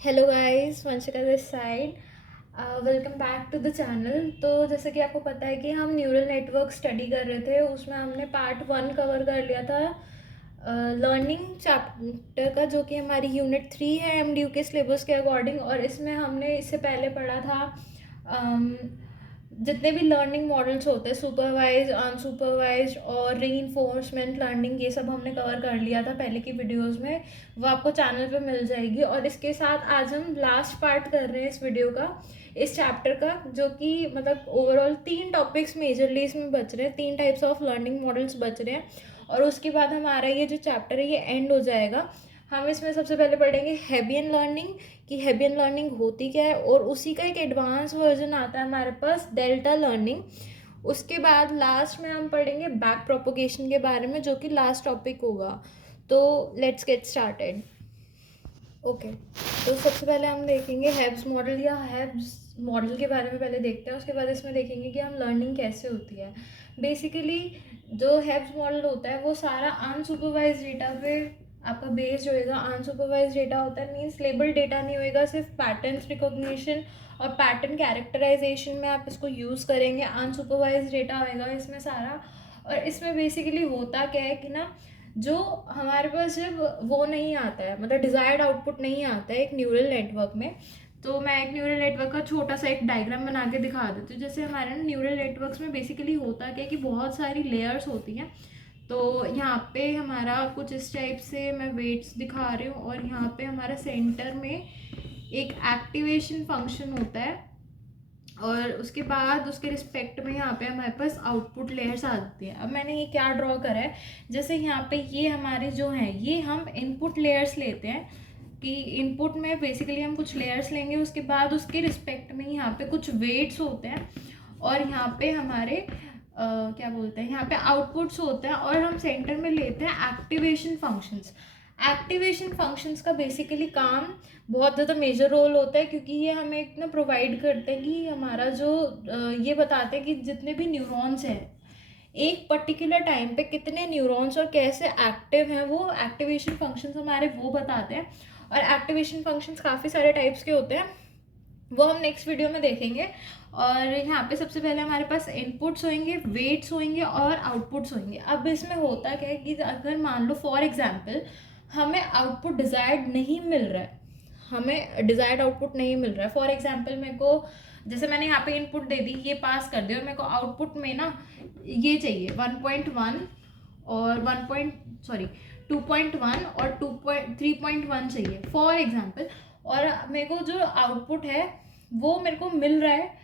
Hello guys, Vanshika this side. Welcome back to the channel. तो जैसे कि आपको पता है कि हम न्यूरल नेटवर्क स्टडी कर रहे थे, उसमें हमने पार्ट 1 कवर कर लिया था लर्निंग चैप्टर का, जो कि हमारी यूनिट 3 है एमडीयू के सिलेबस के अकॉर्डिंग। और इसमें हमने इससे पहले पढ़ा था जितने भी लर्निंग मॉडल्स होते हैं, सुपरवाइज, अनसुपरवाइज और रीइंफोर्समेंट लर्निंग, ये सब हमने कवर कर लिया था पहले की वीडियोस में। वो आपको चैनल पे मिल जाएगी। और इसके साथ आज हम लास्ट पार्ट कर रहे हैं इस वीडियो का, इस चैप्टर का, जो कि मतलब ओवरऑल 3 टॉपिक्स मेजरली इसमें बच रहे हैं, 3 टाइप्स ऑफ लर्निंग मॉडल्स बच रहे हैं। और उसके बाद हमारा ये जो चैप्टर है ये एंड हो जाएगा। हम इसमें सबसे पहले पढ़ेंगे हेबियन लर्निंग, कि हेबियन लर्निंग होती क्या है, और उसी का एक एडवांस वर्जन आता है हमारे पास, डेल्टा लर्निंग। उसके बाद लास्ट में हम पढ़ेंगे बैक प्रोपोगेशन के बारे में, जो कि लास्ट टॉपिक होगा। तो लेट्स गेट स्टार्टेड। ओके, तो सबसे पहले हम देखेंगे हेब्स मॉडल, या हेब्स मॉडल के बारे में पहले देखते हैं। उसके बाद इसमें देखेंगे कि हम लर्निंग कैसे होती है। बेसिकली जो हेब्स मॉडल होता है वो सारा अनसुपरवाइज डेटा पे आपका बेस्ड होएगा। अनसुपरवाइज डेटा होता है मीन्स लेबल डेटा नहीं होएगा, सिर्फ पैटर्न रिकॉग्निशन और पैटर्न कैरेक्टराइजेशन में आप इसको यूज़ करेंगे। अनसुपरवाइज डेटा होएगा इसमें सारा। और इसमें बेसिकली होता क्या है कि ना, जो हमारे पास जब वो नहीं आता है, मतलब डिज़ायर्ड आउटपुट नहीं आता है एक न्यूरल नेटवर्क में। तो मैं एक न्यूरल नेटवर्क का छोटा सा एक डायग्राम बना के दिखा देती हूँ। जैसे हमारे ना न्यूरल नेटवर्क्स में बेसिकली होता क्या है कि बहुत सारी लेयर्स होती हैं। तो यहाँ पे हमारा कुछ इस टाइप से मैं वेट्स दिखा रही हूँ, और यहाँ पे हमारा सेंटर में एक एक्टिवेशन फंक्शन होता है, और उसके बाद उसके रिस्पेक्ट में यहाँ पे हमारे पास आउटपुट लेयर्स आती है। अब मैंने ये क्या ड्रॉ करा है, जैसे यहाँ पे ये हमारे जो हैं ये हम इनपुट लेयर्स लेते हैं, कि इनपुट में बेसिकली हम कुछ लेयर्स लेंगे, उसके बाद उसके रिस्पेक्ट में यहाँ पे कुछ वेट्स होते हैं, और यहाँ पे हमारे क्या बोलते हैं, यहाँ पे आउटपुट्स होते हैं, और हम सेंटर में लेते हैं एक्टिवेशन फंक्शंस। एक्टिवेशन फंक्शंस का बेसिकली काम बहुत ज़्यादा मेजर रोल होता है, क्योंकि ये हमें इतना प्रोवाइड करते हैं कि हमारा जो ये बताते हैं कि जितने भी न्यूरॉन्स हैं एक पर्टिकुलर टाइम पे कितने न्यूरॉन्स और कैसे एक्टिव हैं, वो एक्टिवेशन फंक्शंस हमारे वो बताते हैं। और एक्टिवेशन फंक्शंस काफ़ी सारे टाइप्स के होते हैं, वो हम नेक्स्ट वीडियो में देखेंगे। और यहाँ पे सबसे पहले हमारे पास इनपुट्स होंगे, वेट्स होंगे और आउटपुट्स होंगे। अब इसमें होता क्या है कि अगर मान लो फॉर एग्जांपल हमें आउटपुट डिज़ायर्ड नहीं मिल रहा है, हमें डिज़ायर्ड आउटपुट नहीं मिल रहा है। फॉर एग्जांपल मेरे को, जैसे मैंने यहाँ पे इनपुट दे दी, ये पास कर दिया, और मेरे को आउटपुट में ना ये चाहिए 1.1 और 2.1 और 3.1 चाहिए फॉर एग्जांपल। और मेरे को जो आउटपुट है वो मेरे को मिल रहा है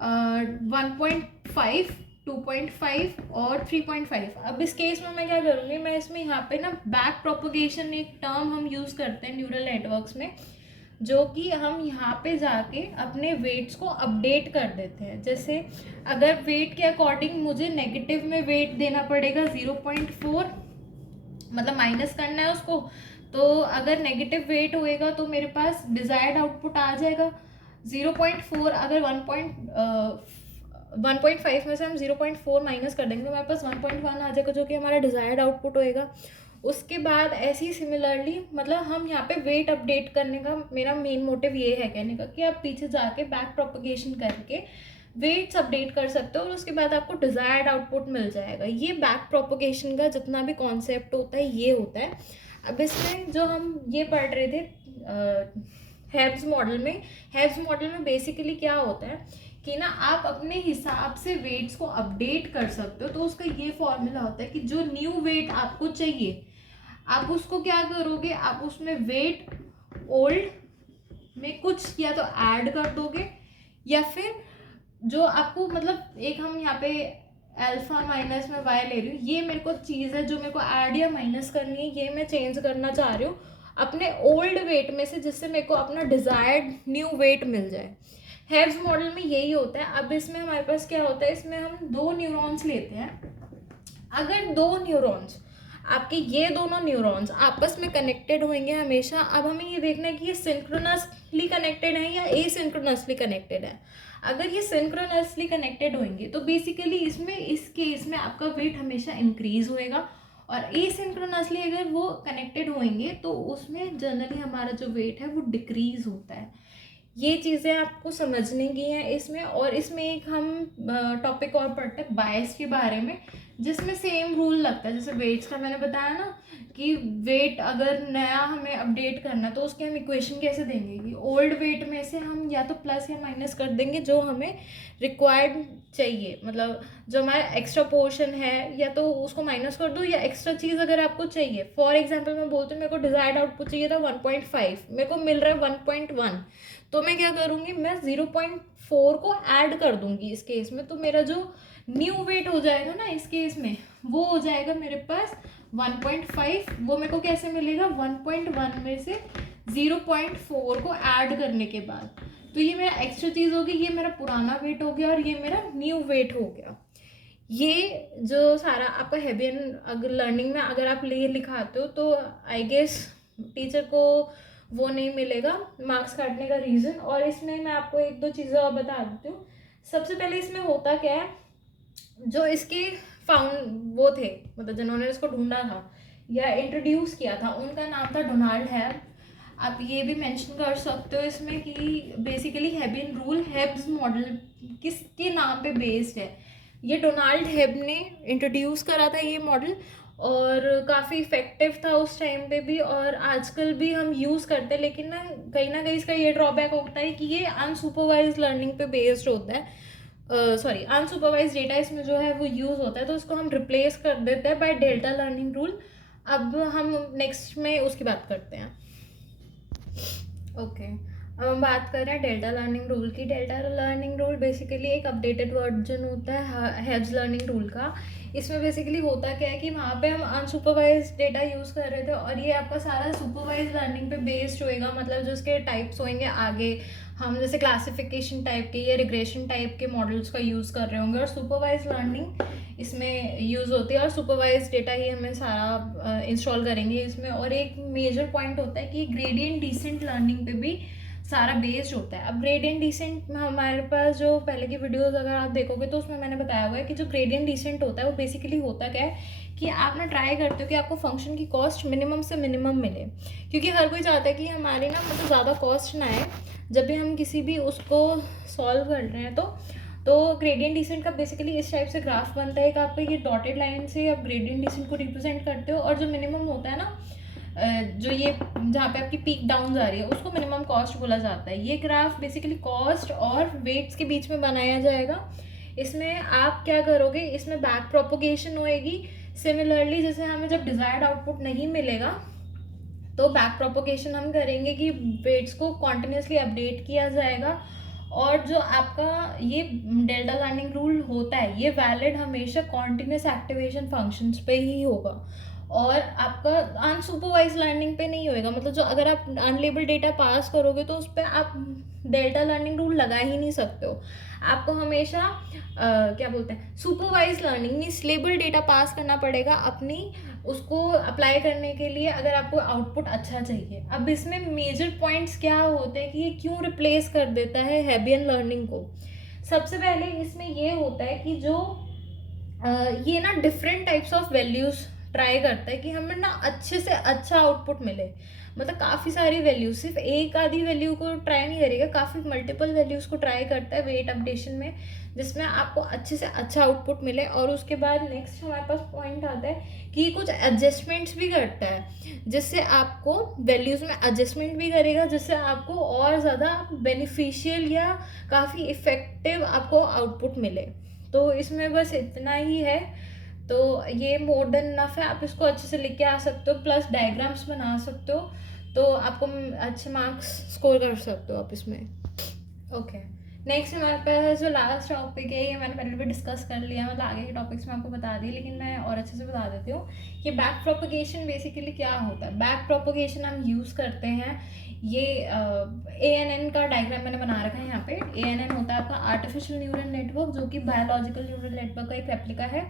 1.5, 2.5 और 3.5। अब इस केस में मैं क्या करूँगी, मैं इसमें यहाँ पे ना बैक प्रोपोगेशन एक टर्म हम यूज़ करते हैं न्यूरल नेटवर्क्स में, जो कि हम यहाँ पे जाके अपने वेट्स को अपडेट कर देते हैं। जैसे अगर वेट के अकॉर्डिंग मुझे नेगेटिव में वेट देना पड़ेगा 0.4, मतलब माइनस करना है उसको, तो अगर नेगेटिव वेट होएगा तो मेरे पास डिज़ायर्ड आउटपुट आ जाएगा 0.4। अगर 1.5 में से हम 0.4 माइनस कर देंगे तो हमारे पास 1.1 आ जाएगा, जो कि हमारा डिज़ायर्ड आउटपुट होएगा। उसके बाद ऐसे ही सिमिलरली, मतलब हम यहाँ पे वेट अपडेट करने का मेरा मेन मोटिव ये है कहने का, कि आप पीछे जाके बैक प्रोपगेशन करके वेट्स अपडेट कर सकते हो, और उसके बाद आपको डिज़ायर्ड आउटपुट मिल जाएगा। ये बैक प्रोपगेशन का जितना भी कॉन्सेप्ट होता है ये होता है। अब इसमें जो हम ये पढ़ रहे थे हेब्स मॉडल में, हेब्स मॉडल में बेसिकली क्या होता है कि ना, आप अपने हिसाब से वेट्स को अपडेट कर सकते हो। तो उसका ये फॉर्मूला होता है कि जो न्यू वेट आपको चाहिए, आप उसको क्या करोगे, आप उसमें वेट ओल्ड में कुछ या तो ऐड कर दोगे, या फिर जो आपको, मतलब एक हम यहाँ पे अल्फा माइनस में वाई ले रही हूँ, ये मेरे को चीज़ है जो मेरे को ऐड या माइनस करनी है, ये मैं चेंज करना चाह रही हूँ अपने ओल्ड वेट में से, जिससे मेरे को अपना डिज़ायर्ड न्यू वेट मिल जाए। हेब्स मॉडल में यही होता है। अब इसमें हमारे पास क्या होता है, इसमें हम 2 न्यूरॉन्स लेते हैं। अगर 2 न्यूरॉन्स, आपके ये दोनों न्यूरॉन्स आपस में कनेक्टेड होंगे हमेशा। अब हमें ये देखना है कि ये सिंक्रोनसली कनेक्टेड है या एसिंक्रोनसली कनेक्टेड है। अगर ये सिंक्रोनसली कनेक्टेड होंगे तो बेसिकली इसमें, इस केस में आपका वेट हमेशा इंक्रीज होएगा, और एसिंक्रोनसली अगर वो कनेक्टेड होंगे तो उसमें जनरली हमारा जो वेट है वो डिक्रीज होता है। ये चीज़ें आपको समझने की हैं इसमें। और इसमें एक हम टॉपिक और पढ़ते हैं बायस के बारे में, जिसमें सेम रूल लगता है जैसे वेट्स का मैंने बताया ना, कि वेट अगर नया हमें अपडेट करना है तो उसकी हम इक्वेशन कैसे देंगे कि ओल्ड वेट में से हम या तो प्लस या माइनस कर देंगे जो हमें रिक्वायर्ड चाहिए, मतलब जो हमारा एक्स्ट्रा पोर्शन है या तो उसको माइनस कर दो, या एक्स्ट्रा चीज़ अगर आपको चाहिए। फॉर एग्जांपल मैं बोलती हूँ मेरे को डिजायर्ड आउटपुट चाहिए था 1.5, मेरे को मिल रहा है 1.1, तो मैं क्या करूँगी, मैं 0.4 को ऐड कर दूंगी इस केस में, तो मेरा जो न्यू वेट हो जाएगा ना इस केस में वो हो जाएगा मेरे पास 1.5। वो मेरे को कैसे मिलेगा, 1.1 में से 0.4 को ऐड करने के बाद। तो ये मेरा एक्स्ट्रा चीज़ होगी, ये मेरा पुराना वेट हो गया और ये मेरा न्यू वेट हो गया। ये जो सारा आपका हेबियन अगर लर्निंग में अगर आप ले लिखाते हो तो आई गेस टीचर को वो नहीं मिलेगा मार्क्स काटने का रीज़न। और इसमें मैं आपको एक दो चीज़ें और बता देती हूँ। सबसे पहले इसमें होता क्या है, जो इसके वो थे, मतलब जिन्होंने इसको ढूंढा था या इंट्रोड्यूस किया था, उनका नाम था डोनाल्ड हेब। आप ये भी मेंशन कर सकते हो इसमें कि बेसिकली हेबियन रूल हेब्स मॉडल किसके नाम पे बेस्ड है। ये डोनाल्ड हेब ने इंट्रोड्यूस करा था ये मॉडल, और काफ़ी इफ़ेक्टिव था उस टाइम पे भी, और आजकल भी हम यूज़ करते हैं। लेकिन ना कहीं इसका ये ड्रॉबैक होता है कि ये अनसुपरवाइज लर्निंग पे बेस्ड होता है। सॉरी, अनसुपरवाइज डेटा इसमें जो है वो यूज़ होता है, तो उसको हम रिप्लेस कर देते हैं बाय डेल्टा लर्निंग रूल। अब हम नेक्स्ट में उसकी बात करते हैं। ओके, अब हम बात कर रहे हैं डेल्टा लर्निंग रूल की। डेल्टा लर्निंग रूल बेसिकली एक अपडेटेड वर्जन होता है हेब्स लर्निंग रूल का। इसमें बेसिकली होता क्या है कि वहाँ पे हम अनसुपरवाइज डेटा यूज़ कर रहे थे, और ये आपका सारा सुपरवाइज लर्निंग पे बेस्ड होएगा, मतलब जो उसके टाइप्स होंगे आगे हम जैसे क्लासिफिकेशन टाइप के या रिग्रेशन टाइप के मॉडल्स का यूज़ कर रहे होंगे, और सुपरवाइज लर्निंग इसमें यूज़ होती है, और सुपरवाइज डेटा ही हमें सारा इंस्टॉल करेंगे इसमें। और एक मेजर पॉइंट होता है कि ग्रेडियंट डिसेंट लर्निंग पे भी सारा बेस्ड होता है। अब ग्रेडियंट डिसेंट में हमारे पास जो पहले की वीडियोस अगर आप देखोगे तो उसमें मैंने बताया हुआ है कि जो ग्रेडियंट डिसेंट होता है वो बेसिकली होता क्या है कि आप ना ट्राई करते हो कि आपको फंक्शन की कॉस्ट मिनिमम से मिनिमम मिले, क्योंकि हर कोई चाहता है कि हमारी ना मतलब ज़्यादा कॉस्ट ना आए जब भी हम किसी भी उसको सॉल्व कर रहे हैं। तो ग्रेडियंट डिसेंट का बेसिकली इस टाइप से ग्राफ बनता है कि आपका ये डॉटेड लाइन से आप ग्रेडियंट डिसेंट को रिप्रेजेंट करते हो, और जो मिनिमम होता है ना जो ये जहाँ पे आपकी पीक डाउन आ रही है उसको मिनिमम कॉस्ट बोला जाता है। ये ग्राफ बेसिकली कॉस्ट और वेट्स के बीच में बनाया जाएगा। इसमें आप क्या करोगे, इसमें बैक प्रोपोगेशन होएगी। सिमिलरली जैसे हमें जब डिजायर्ड आउटपुट नहीं मिलेगा तो बैक प्रोपोगेशन हम करेंगे कि वेट्स को कॉन्टिन्यूसली अपडेट किया जाएगा। और जो आपका ये डेल्टा लर्निंग रूल होता है ये वैलिड हमेशा कॉन्टिन्यूस एक्टिवेशन फंक्शंस पे ही होगा, और आपका अनसुपरवाइज लर्निंग पे नहीं होएगा। मतलब जो अगर आप अनलेबल डेटा पास करोगे तो उस पर आप डेल्टा लर्निंग रूल लगा ही नहीं सकते हो। आपको हमेशा क्या बोलते हैं supervise learning means label data pass करना पड़ेगा अपनी उसको अप्लाई करने के लिए, अगर आपको आउटपुट अच्छा चाहिए। अब इसमें मेजर पॉइंट्स क्या होते हैं कि ये क्यों रिप्लेस कर देता है हेबियन लर्निंग को। सबसे पहले इसमें ये होता है कि जो ये ना different types of values try करता है कि हमें ना अच्छे से अच्छा आउटपुट मिले। मतलब काफ़ी सारी वैल्यूज, सिर्फ एक आधी वैल्यू को ट्राई नहीं करेगा, काफ़ी मल्टीपल वैल्यूज को ट्राई करता है वेट अपडेशन में, जिसमें आपको अच्छे से अच्छा आउटपुट मिले। और उसके बाद नेक्स्ट हमारे पास पॉइंट आता है कि कुछ एडजस्टमेंट्स भी करता है, जिससे आपको वैल्यूज़ में एडजस्टमेंट भी करेगा, जिससे आपको और ज़्यादा बेनिफिशियल या काफ़ी इफ़ेक्टिव आपको आउटपुट मिले। तो इसमें बस इतना ही है। तो ये मोर देन इनफ है, आप इसको अच्छे से लिख के आ सकते हो, प्लस डायग्राम्स बना सकते हो, तो आपको अच्छे मार्क्स स्कोर कर सकते हो आप इसमें। ओके, नेक्स्ट हमारे पास जो लास्ट टॉपिक है ये मैंने पहले भी डिस्कस कर लिया, मतलब आगे के टॉपिक्स में आपको बता दिए, लेकिन मैं और अच्छे से बता देती हूँ कि बैक प्रोपोगेशन बेसिकली क्या होता है। बैक प्रोपोगेशन हम यूज़ करते हैं, ये ANN का डायग्राम मैंने बना रखा है यहाँ पे। ANN होता है आपका आर्टिफिशियल न्यूरल नेटवर्क, जो कि बायोलॉजिकल न्यूरल नेटवर्क का एक रेप्लिका है।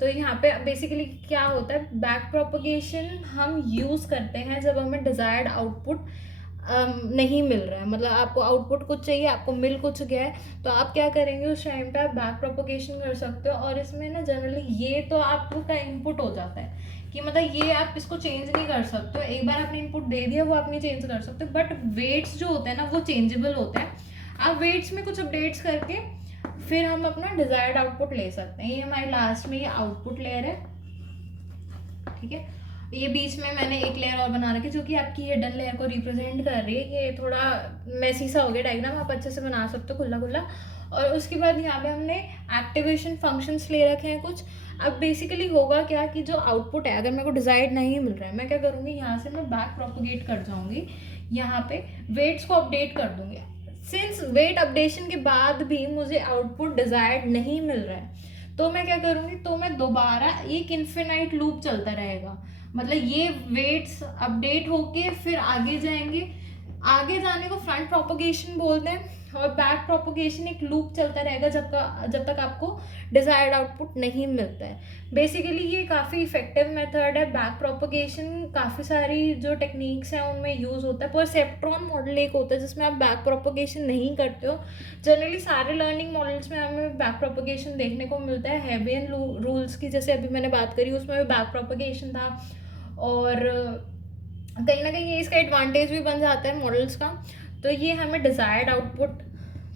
तो यहाँ पे बेसिकली क्या होता है, बैक प्रोपोगेशन हम यूज़ करते हैं जब हमें डिज़ायर्ड आउटपुट नहीं मिल रहा है, मतलब आपको आउटपुट कुछ चाहिए, आपको मिल कुछ गया है, तो आप क्या करेंगे उस टाइम पे आप बैक प्रोपोगेशन कर सकते हो। और इसमें ना जनरली ये तो आपका इनपुट हो जाता है कि मतलब ये आप इसको चेंज नहीं कर सकते हो, एक बार आपने इनपुट दे दिया वो आप नहीं चेंज कर सकते, बट वेट्स जो होते हैं ना वो चेंजेबल होते हैं। आप वेट्स में कुछ अपडेट्स करके फिर हम अपना डिजायर्ड आउटपुट ले सकते हैं। ये हमारी लास्ट में ये आउटपुट लेयर है, ठीक है। ये बीच में मैंने एक लेयर और बना रखी जो कि आपकी हिडन लेयर को रिप्रेजेंट कर रही है। ये थोड़ा मैसी सा हो गया डायग्राम, आप अच्छे से बना सकते हो खुला खुला। और उसके बाद यहाँ पे हमने एक्टिवेशन फंक्शंस ले रखे हैं कुछ। अब बेसिकली होगा क्या कि जो आउटपुट है, अगर मेरे को डिजायर्ड नहीं मिल रहा है, मैं क्या करूँगी, यहाँ से मैं बैक प्रोपोगेट कर जाऊँगी, यहाँ पे वेट्स को अपडेट कर दूँगी। सिंस वेट अपडेशन के बाद भी मुझे आउटपुट डिजायर्ड नहीं मिल रहा है, तो मैं क्या करूँगी, तो मैं दोबारा एक इन्फिनाइट लूप चलता रहेगा। मतलब ये वेट्स अपडेट होके फिर आगे जाएंगे, आगे जाने को फ्रंट प्रोपोगेशन बोलते हैं, और बैक प्रोपोगेशन एक लूप चलता रहेगा जब तक आपको डिजायर्ड आउटपुट नहीं मिलता है। बेसिकली ये काफ़ी इफेक्टिव मेथड है बैक प्रोपोगेशन। काफ़ी सारी जो टेक्निक्स हैं उनमें यूज़ होता है। परसेप्ट्रॉन मॉडल एक होता है जिसमें आप बैक प्रोपोगेशन नहीं करते हो। जनरली सारे लर्निंग मॉडल्स में हमें बैक प्रोपोगेशन देखने को मिलता है। हेबियन रूल्स की जैसे अभी मैंने बात करी, उसमें भी बैक प्रोपोगेशन था, और कहीं ना कहीं ये इसका एडवांटेज भी बन जाता है मॉडल्स का। तो ये हमें डिज़ायर्ड आउटपुट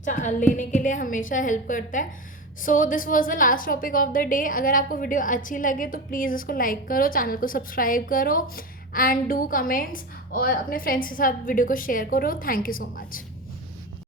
लेने के लिए हमेशा हेल्प करता है। So this was the last topic of the day. अगर आपको वीडियो अच्छी लगे तो प्लीज़ इसको लाइक करो, चैनल को सब्सक्राइब करो, एंड डू कमेंट्स, और अपने फ्रेंड्स के साथ वीडियो को शेयर करो। Thank you so much.